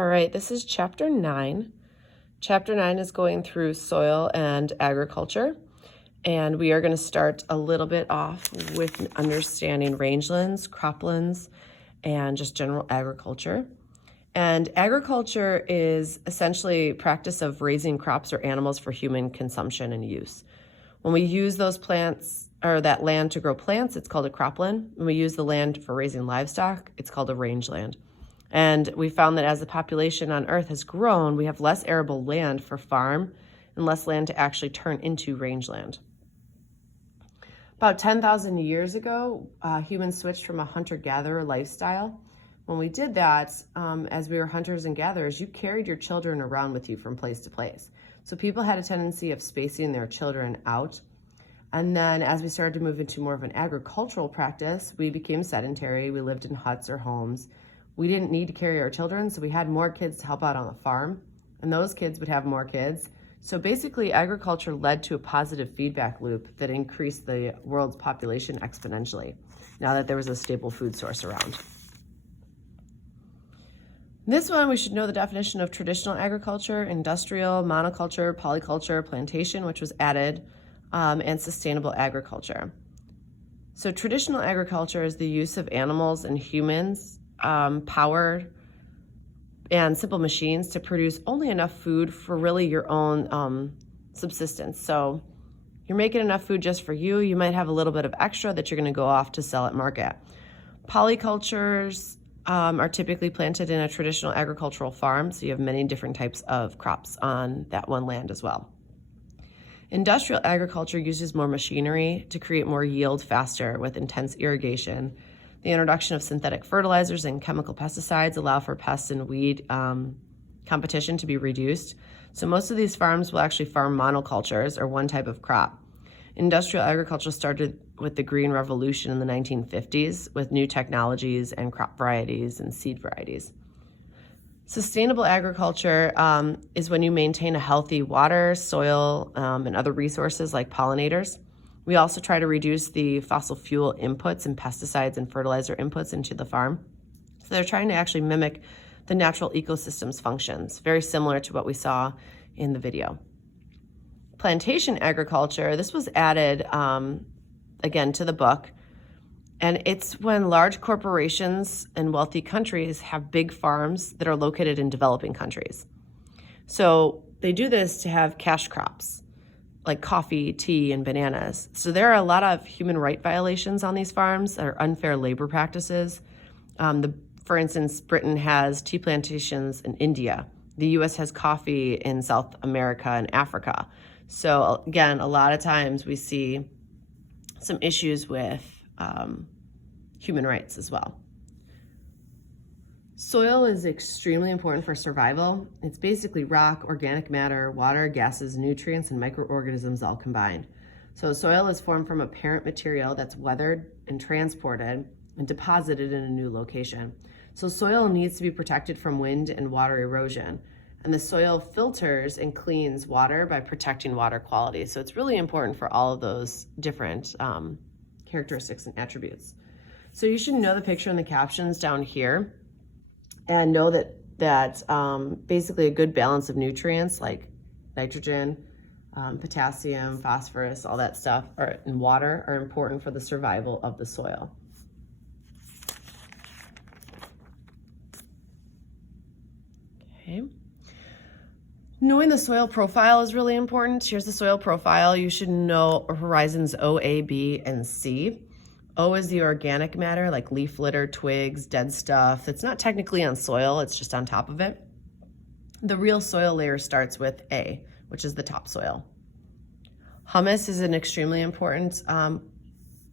All right, this is chapter 9. Chapter 9 is going through soil and agriculture, and we are going to start a little bit off with understanding rangelands, croplands, and just general agriculture. And agriculture is essentially practice of raising crops or animals for human consumption and use. When we use those plants or that land to grow plants, it's called a cropland. When we use the land for raising livestock, it's called a rangeland. And we found that as the population on Earth has grown, we have less arable land for farm and less land to actually turn into rangeland. About 10,000 years ago, humans switched from a hunter-gatherer lifestyle. When we did that, as we were hunters and gatherers, you carried your children around with you from place to place. So people had a tendency of spacing their children out. And then as we started to move into more of an agricultural practice, we became sedentary. We lived in huts or homes. We didn't need to carry our children, so we had more kids to help out on the farm, and those kids would have more kids. So basically, agriculture led to a positive feedback loop that increased the world's population exponentially, now that there was a stable food source around. This one, we should know the definition of traditional agriculture, industrial, monoculture, polyculture, plantation, which was added, and sustainable agriculture. So traditional agriculture is the use of animals and humans, power and simple machines to produce only enough food for really your own subsistence. So you're making enough food just for you. You might have a little bit of extra that you're going to go off to sell at market. Polycultures are typically planted in a traditional agricultural farm, so you have many different types of crops on that one land as well. Industrial agriculture uses more machinery to create more yield faster with intense irrigation. The introduction of synthetic fertilizers and chemical pesticides allow for pest and weed competition to be reduced. So most of these farms will actually farm monocultures or one type of crop. Industrial agriculture started with the Green Revolution in the 1950s with new technologies and crop varieties and seed varieties. Sustainable agriculture is when you maintain a healthy water, soil, and other resources like pollinators. We also try to reduce the fossil fuel inputs and pesticides and fertilizer inputs into the farm. So they're trying to actually mimic the natural ecosystem's functions, very similar to what we saw in the video. Plantation agriculture, this was added, again, to the book. And it's when large corporations and wealthy countries have big farms that are located in developing countries. So they do this to have cash crops, like coffee, tea, and bananas. So there are a lot of human right violations on these farms that are unfair labor practices. For instance, Britain has tea plantations in India. The US has coffee in South America and Africa. So again, a lot of times we see some issues with human rights as well. Soil is extremely important for survival. It's basically rock, organic matter, water, gases, nutrients, and microorganisms all combined. So soil is formed from a parent material that's weathered and transported and deposited in a new location. So soil needs to be protected from wind and water erosion. And the soil filters and cleans water by protecting water quality. So it's really important for all of those different characteristics and attributes. So you should know the picture and the captions down here and know that basically a good balance of nutrients like nitrogen, potassium, phosphorus, all that stuff, and water are important for the survival of the soil. Okay. Knowing the soil profile is really important. Here's the soil profile. You should know horizons O, A, B, and C. O is the organic matter, like leaf litter, twigs, dead stuff. It's not technically on soil, it's just on top of it. The real soil layer starts with A, which is the topsoil. Humus is an extremely important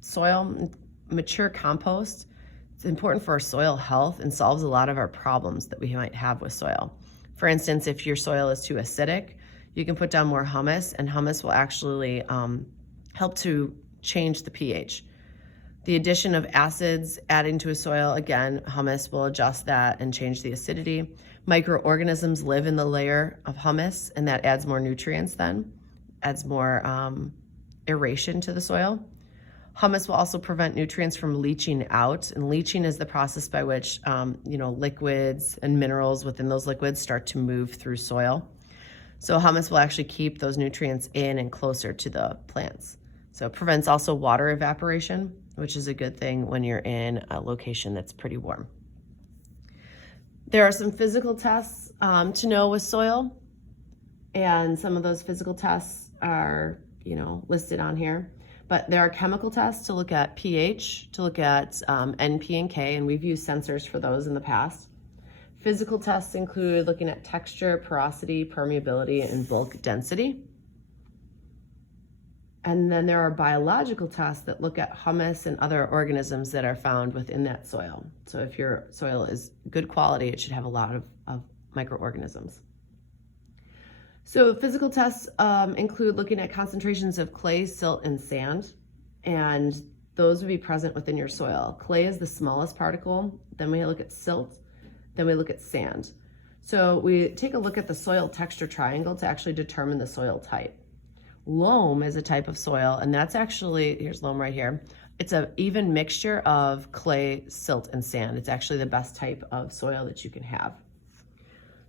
soil. Mature compost, it's important for our soil health and solves a lot of our problems that we might have with soil. For instance, if your soil is too acidic, you can put down more humus, and humus will actually help to change the pH. The addition of acids adding to a soil, again, humus will adjust that and change the acidity. Microorganisms live in the layer of humus, and that adds more nutrients then, adds more aeration to the soil. Humus will also prevent nutrients from leaching out, and leaching is the process by which liquids and minerals within those liquids start to move through soil. So humus will actually keep those nutrients in and closer to the plants. So it prevents also water evaporation, which is a good thing when you're in a location that's pretty warm. There are some physical tests to know with soil, and some of those physical tests are listed on here. But there are chemical tests to look at pH, to look at NP and K, and we've used sensors for those in the past. Physical tests include looking at texture, porosity, permeability, and bulk density. And then there are biological tests that look at humus and other organisms that are found within that soil. So if your soil is good quality, it should have a lot of microorganisms. So physical tests include looking at concentrations of clay, silt, and sand, and those would be present within your soil. Clay is the smallest particle, then we look at silt, then we look at sand. So we take a look at the soil texture triangle to actually determine the soil type. Loam is a type of soil, and that's actually, here's loam right here. It's an even mixture of clay, silt, and sand. It's actually the best type of soil that you can have.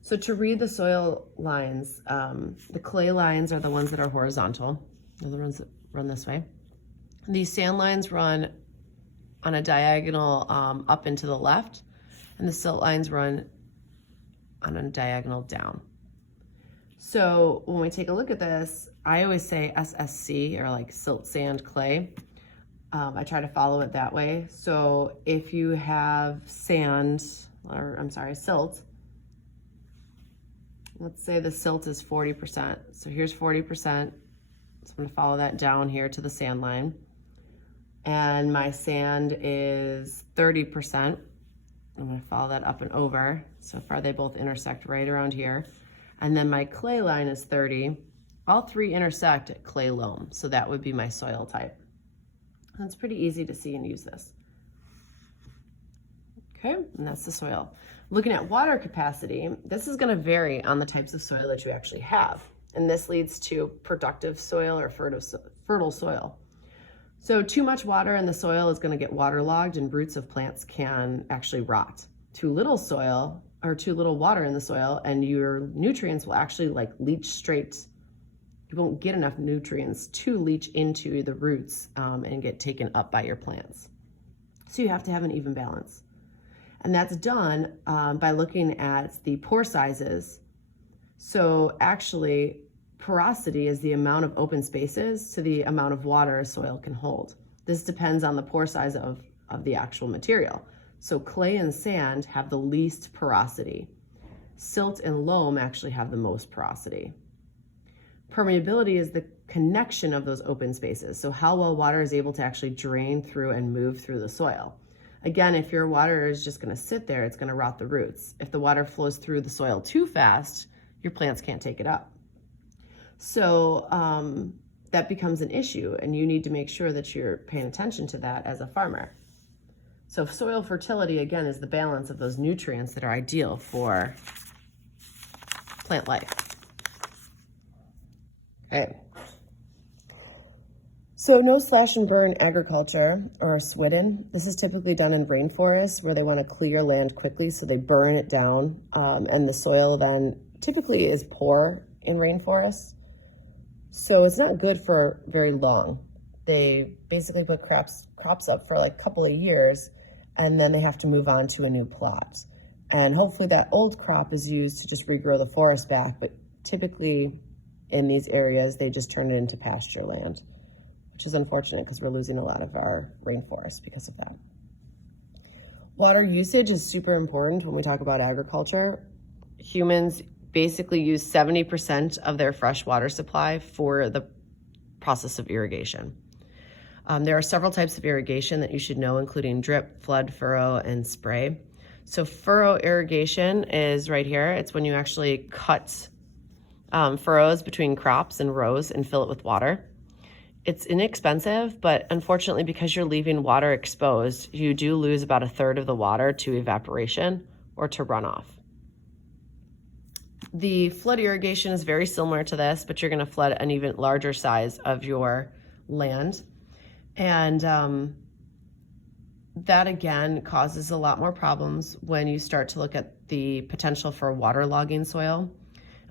So to read the soil lines, the clay lines are the ones that are horizontal. They're the ones that run this way. These sand lines run on a diagonal up and to the left, and the silt lines run on a diagonal down. So when we take a look at this, I always say SSC, or like silt, sand, clay. I try to follow it that way. So if you have silt, let's say the silt is 40%. So here's 40%. So I'm gonna follow that down here to the sand line. And my sand is 30%. I'm gonna follow that up and over. So far they both intersect right around here. And then my clay line is 30. All three intersect at clay loam. So that would be my soil type. And it's pretty easy to see and use this. Okay, and that's the soil. Looking at water capacity, this is going to vary on the types of soil that you actually have. And this leads to productive soil or fertile soil. So too much water in the soil is going to get waterlogged and roots of plants can actually rot. Too little soil or too little water in the soil and your nutrients will actually leach straight. You won't get enough nutrients to leach into the roots and get taken up by your plants. So you have to have an even balance. And that's done by looking at the pore sizes. So actually, porosity is the amount of open spaces to the amount of water a soil can hold. This depends on the pore size of the actual material. So clay and sand have the least porosity. Silt and loam actually have the most porosity. Permeability is the connection of those open spaces. So how well water is able to actually drain through and move through the soil. Again, if your water is just going to sit there, it's going to rot the roots. If the water flows through the soil too fast, your plants can't take it up. So that becomes an issue, and you need to make sure that you're paying attention to that as a farmer. So soil fertility, again, is the balance of those nutrients that are ideal for plant life. Okay. So no slash and burn agriculture, or SWIDden. This is typically done in rainforests where they want to clear land quickly, so they burn it down, and the soil then typically is poor in rainforests. So it's not good for very long. They basically put crops up for a couple of years, and then they have to move on to a new plot. And hopefully that old crop is used to just regrow the forest back, but typically in these areas, they just turn it into pasture land, which is unfortunate because we're losing a lot of our rainforest because of that. Water usage is super important when we talk about agriculture. Humans basically use 70% of their fresh water supply for the process of irrigation. There are several types of irrigation that you should know, including drip, flood, furrow, and spray. So furrow irrigation is right here. It's when you actually cut furrows between crops and rows and fill it with water. It's inexpensive, but unfortunately, because you're leaving water exposed, you do lose about 1/3 of the water to evaporation or to runoff. The flood irrigation is very similar to this, but you're going to flood an even larger size of your land. And that again causes a lot more problems when you start to look at the potential for waterlogging soil.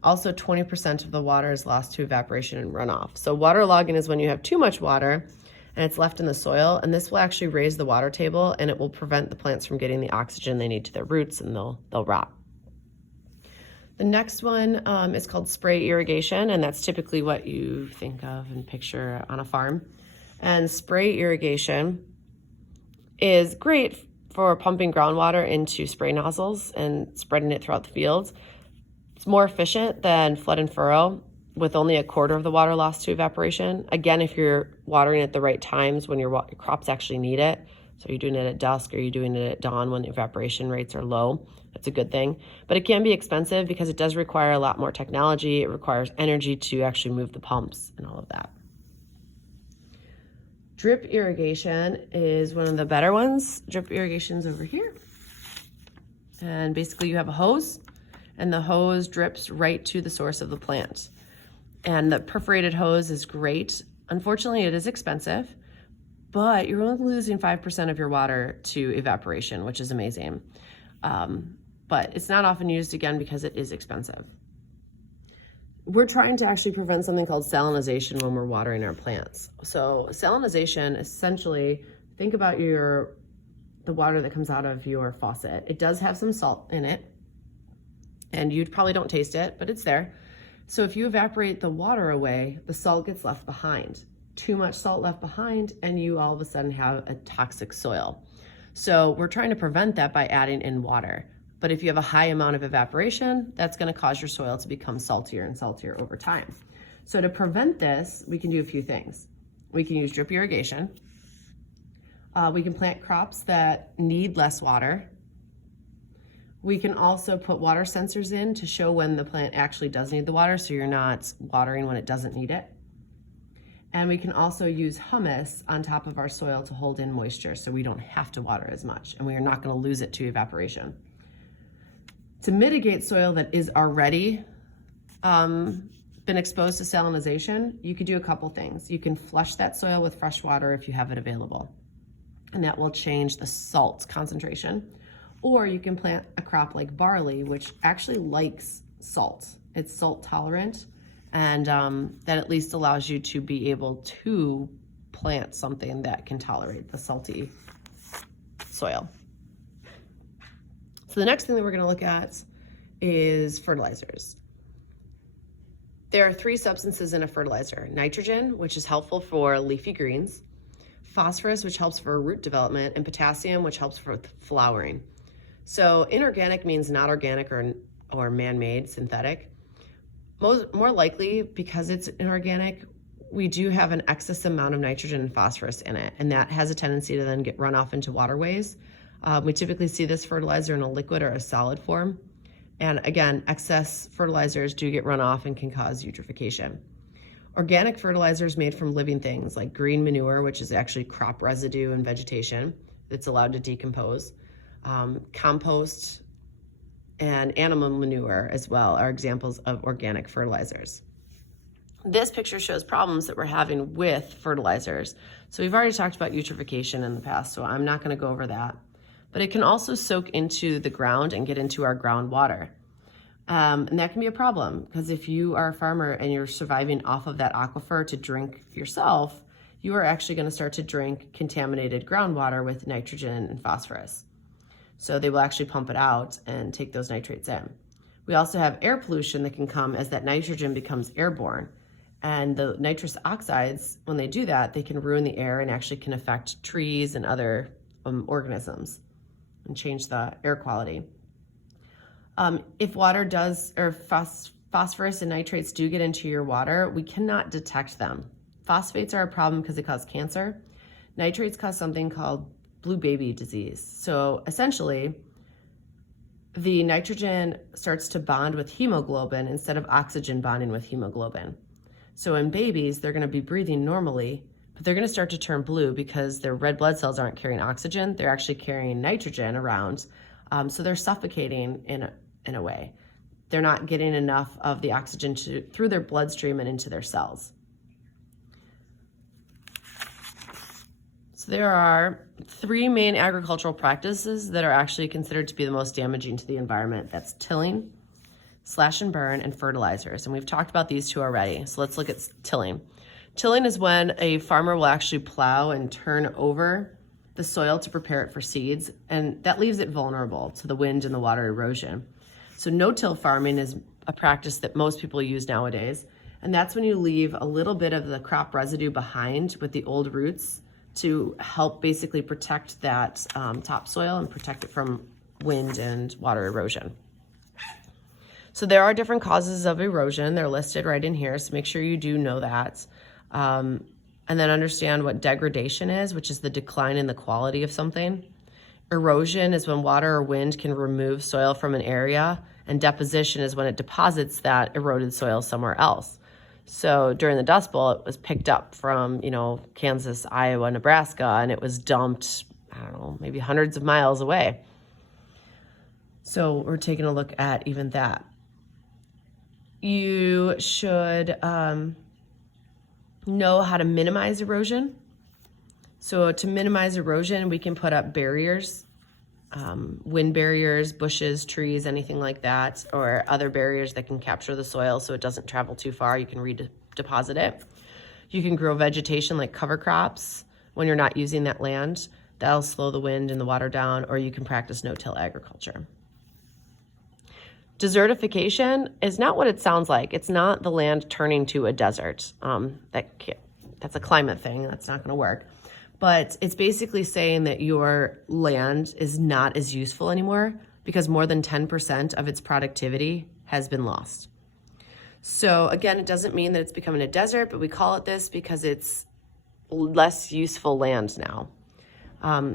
Also, 20% of the water is lost to evaporation and runoff. So waterlogging is when you have too much water and it's left in the soil, and this will actually raise the water table and it will prevent the plants from getting the oxygen they need to their roots, and they'll rot. The next one is called spray irrigation, and that's typically what you think of and picture on a farm. And spray irrigation is great for pumping groundwater into spray nozzles and spreading it throughout the fields. It's more efficient than flood and furrow, with only a quarter of the water lost to evaporation. Again, if you're watering at the right times when your crops actually need it, so you're doing it at dusk or you're doing it at dawn when the evaporation rates are low, that's a good thing. But it can be expensive because it does require a lot more technology. It requires energy to actually move the pumps and all of that. Drip irrigation is one of the better ones. Drip irrigation's over here. And basically you have a hose, and the hose drips right to the source of the plant. And the perforated hose is great. Unfortunately, it is expensive, but you're only losing 5% of your water to evaporation, which is amazing. But it's not often used, again, because it is expensive. We're trying to actually prevent something called salinization when we're watering our plants. So salinization, essentially, think about the water that comes out of your faucet. It does have some salt in it, and you probably don't taste it, but it's there. So if you evaporate the water away, the salt gets left behind. Too much salt left behind, and you all of a sudden have a toxic soil. So we're trying to prevent that by adding in water. But if you have a high amount of evaporation, that's going to cause your soil to become saltier and saltier over time. So to prevent this, we can do a few things. We can use drip irrigation. We can plant crops that need less water. We can also put water sensors in to show when the plant actually does need the water, so you're not watering when it doesn't need it. And we can also use humus on top of our soil to hold in moisture so we don't have to water as much, and we are not going to lose it to evaporation. To mitigate soil that is already been exposed to salinization, you could do a couple things. You can flush that soil with fresh water if you have it available, and that will change the salt concentration. Or you can plant a crop like barley, which actually likes salt. It's salt tolerant, and that at least allows you to be able to plant something that can tolerate the salty soil. So the next thing that we're going to look at is fertilizers. There are 3 substances in a fertilizer: nitrogen, which is helpful for leafy greens; phosphorus, which helps for root development; and potassium, which helps for flowering. So inorganic means not organic or man-made, synthetic. More likely, because it's inorganic, we do have an excess amount of nitrogen and phosphorus in it, and that has a tendency to then run off into waterways. We typically see this fertilizer in a liquid or a solid form. And again, excess fertilizers do get run off and can cause eutrophication. Organic fertilizers made from living things like green manure, which is actually crop residue and vegetation that's allowed to decompose. Compost and animal manure as well are examples of organic fertilizers. This picture shows problems that we're having with fertilizers. So we've already talked about eutrophication in the past, so I'm not going to go over that. But it can also soak into the ground and get into our groundwater. And that can be a problem, because if you are a farmer and you're surviving off of that aquifer to drink yourself, you are actually going to start to drink contaminated groundwater with nitrogen and phosphorus. So they will actually pump it out and take those nitrates in. We also have air pollution that can come as that nitrogen becomes airborne. And the nitrous oxides, when they do that, they can ruin the air and actually can affect trees and other organisms and change the air quality. If water does, or phosphorus and nitrates do get into your water, we cannot detect them. Phosphates are a problem because they cause cancer. Nitrates cause something called blue baby disease. So essentially, the nitrogen starts to bond with hemoglobin instead of oxygen bonding with hemoglobin. So in babies, they're going to be breathing normally, but they're going to start to turn blue because their red blood cells aren't carrying oxygen. They're actually carrying nitrogen around. So they're suffocating in a way. They're not getting enough of the oxygen through their bloodstream and into their cells. So there are three main agricultural practices that are actually considered to be the most damaging to the environment. That's tilling, slash and burn, and fertilizers. And we've talked about these two already. So let's look at tilling. Tilling is when a farmer will actually plow and turn over the soil to prepare it for seeds, and that leaves it vulnerable to the wind and the water erosion. So no-till farming is a practice that most people use nowadays, and that's when you leave a little bit of the crop residue behind with the old roots to help basically protect that topsoil and protect it from wind and water erosion. So there are different causes of erosion. They're listed right in here, so make sure you do know that. And then understand what degradation is, which is the decline in the quality of something. Erosion is when water or wind can remove soil from an area, and deposition is when it deposits that eroded soil somewhere else. So during the Dust Bowl, it was picked up from, Kansas, Iowa, Nebraska, and it was dumped, maybe hundreds of miles away. So we're taking a look at even that. You should know how to minimize erosion. So to minimize erosion, we can put up barriers, wind barriers, bushes, trees, anything like that, or other barriers that can capture the soil so it doesn't travel too far. You can redeposit it. You can grow vegetation like cover crops when you're not using that land. That'll slow the wind and the water down, or you can practice no-till agriculture. Desertification is not what it sounds like. It's not the land turning to a desert. That's a climate thing. That's not going to work. But it's basically saying that your land is not as useful anymore because more than 10% of its productivity has been lost. So again, it doesn't mean that it's becoming a desert, but we call it this because it's less useful land now.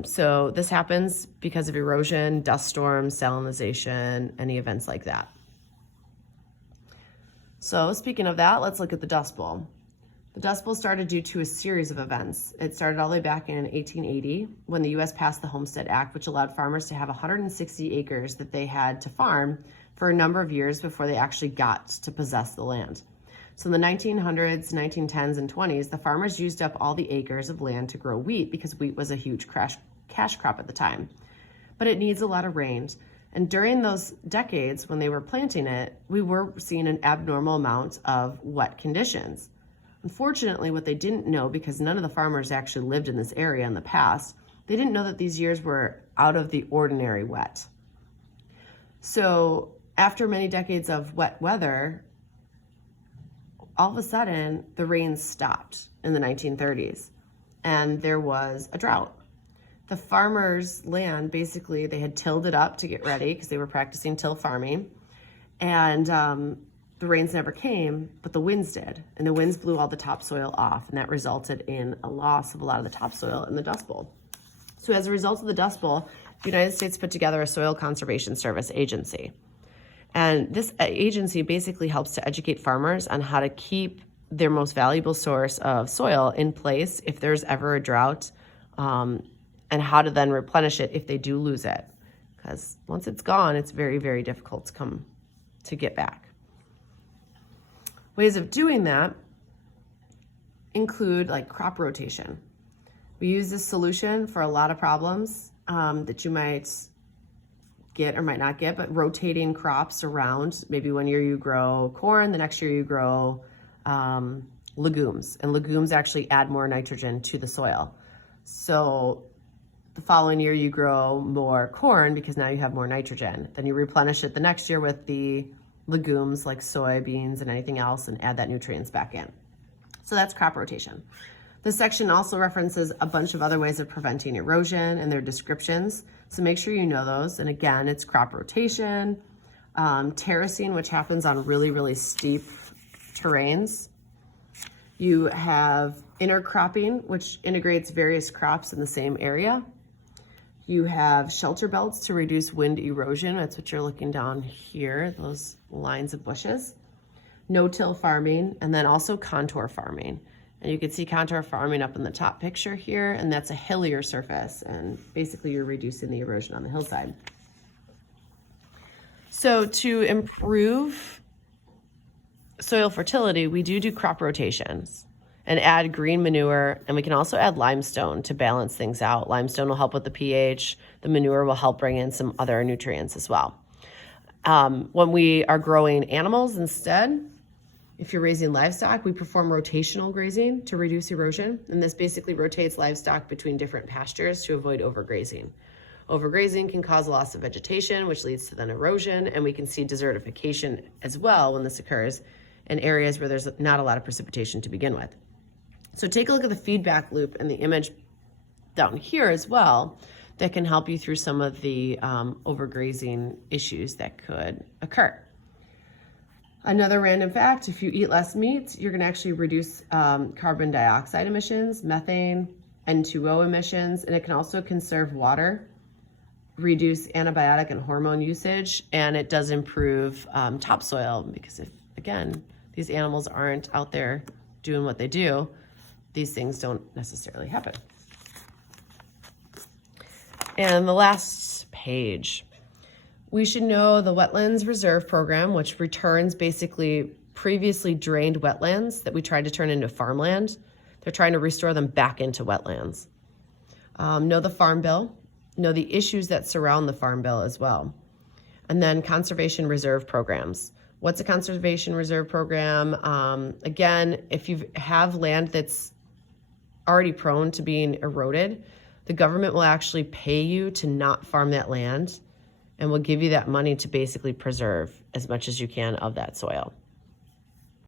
So this happens because of erosion, dust storms, salinization, any events like that. So speaking of that, let's look at the Dust Bowl. The Dust Bowl started due to a series of events. It started all the way back in 1880 when the U.S. passed the Homestead Act, which allowed farmers to have 160 acres that they had to farm for a number of years before they actually got to possess the land. So in the 1900s, 1910s, and 20s, the farmers used up all the acres of land to grow wheat because wheat was a huge cash crop at the time. But it needs a lot of rain. And during those decades when they were planting it, we were seeing an abnormal amount of wet conditions. Unfortunately, what they didn't know, because none of the farmers actually lived in this area in the past, they didn't know that these years were out of the ordinary wet. So after many decades of wet weather, all of a sudden, the rain stopped in the 1930s, and there was a drought. The farmers' land, basically, they had tilled it up to get ready because they were practicing till farming, and the rains never came, but the winds did, and the winds blew all the topsoil off, and that resulted in a loss of a lot of the topsoil in the Dust Bowl. So as a result of the Dust Bowl, the United States put together a Soil Conservation Service agency. And this agency basically helps to educate farmers on how to keep their most valuable source of soil in place if there's ever a drought, and how to then replenish it if they do lose it. Because once it's gone, it's very, very difficult to get back. Ways of doing that include like crop rotation. We use this solution for a lot of problems that you might get or might not get, but rotating crops around. Maybe one year you grow corn, the next year you grow legumes, and legumes actually add more nitrogen to the soil. So the following year you grow more corn because now you have more nitrogen. Then you replenish it the next year with the legumes like soybeans and anything else and add that nutrients back in. So that's crop rotation. This section also references a bunch of other ways of preventing erosion and their descriptions. So make sure you know those. And again, it's crop rotation, terracing, which happens on really, really steep terrains. You have intercropping, which integrates various crops in the same area. You have shelter belts to reduce wind erosion. That's what you're looking down here, those lines of bushes. No-till farming, and then also contour farming. And you can see contour farming up in the top picture here, and that's a hillier surface, and basically you're reducing the erosion on the hillside. So to improve soil fertility, we do crop rotations. and add green manure. And we can also add limestone to balance things out. Limestone will help with the pH. The manure will help bring in some other nutrients as well. When we are growing animals instead, if you're raising livestock, we perform rotational grazing to reduce erosion. And this basically rotates livestock between different pastures to avoid overgrazing. Overgrazing can cause loss of vegetation, which leads to then erosion, and we can see desertification as well when this occurs in areas where there's not a lot of precipitation to begin with. So take a look at the feedback loop and the image down here as well that can help you through some of the overgrazing issues that could occur. Another random fact, if you eat less meat, you're gonna actually reduce carbon dioxide emissions, methane, N2O emissions, and it can also conserve water, reduce antibiotic and hormone usage, and it does improve topsoil because if, again, these animals aren't out there doing what they do, these things don't necessarily happen. And the last page, we should know the Wetlands Reserve Program, which returns basically previously drained wetlands that we tried to turn into farmland. They're trying to restore them back into wetlands. Know the Farm Bill, know the issues that surround the Farm Bill as well. And then conservation reserve programs. What's a conservation reserve program? Again, if you have land that's already prone to being eroded, the government will actually pay you to not farm that land and will give you that money to basically preserve as much as you can of that soil.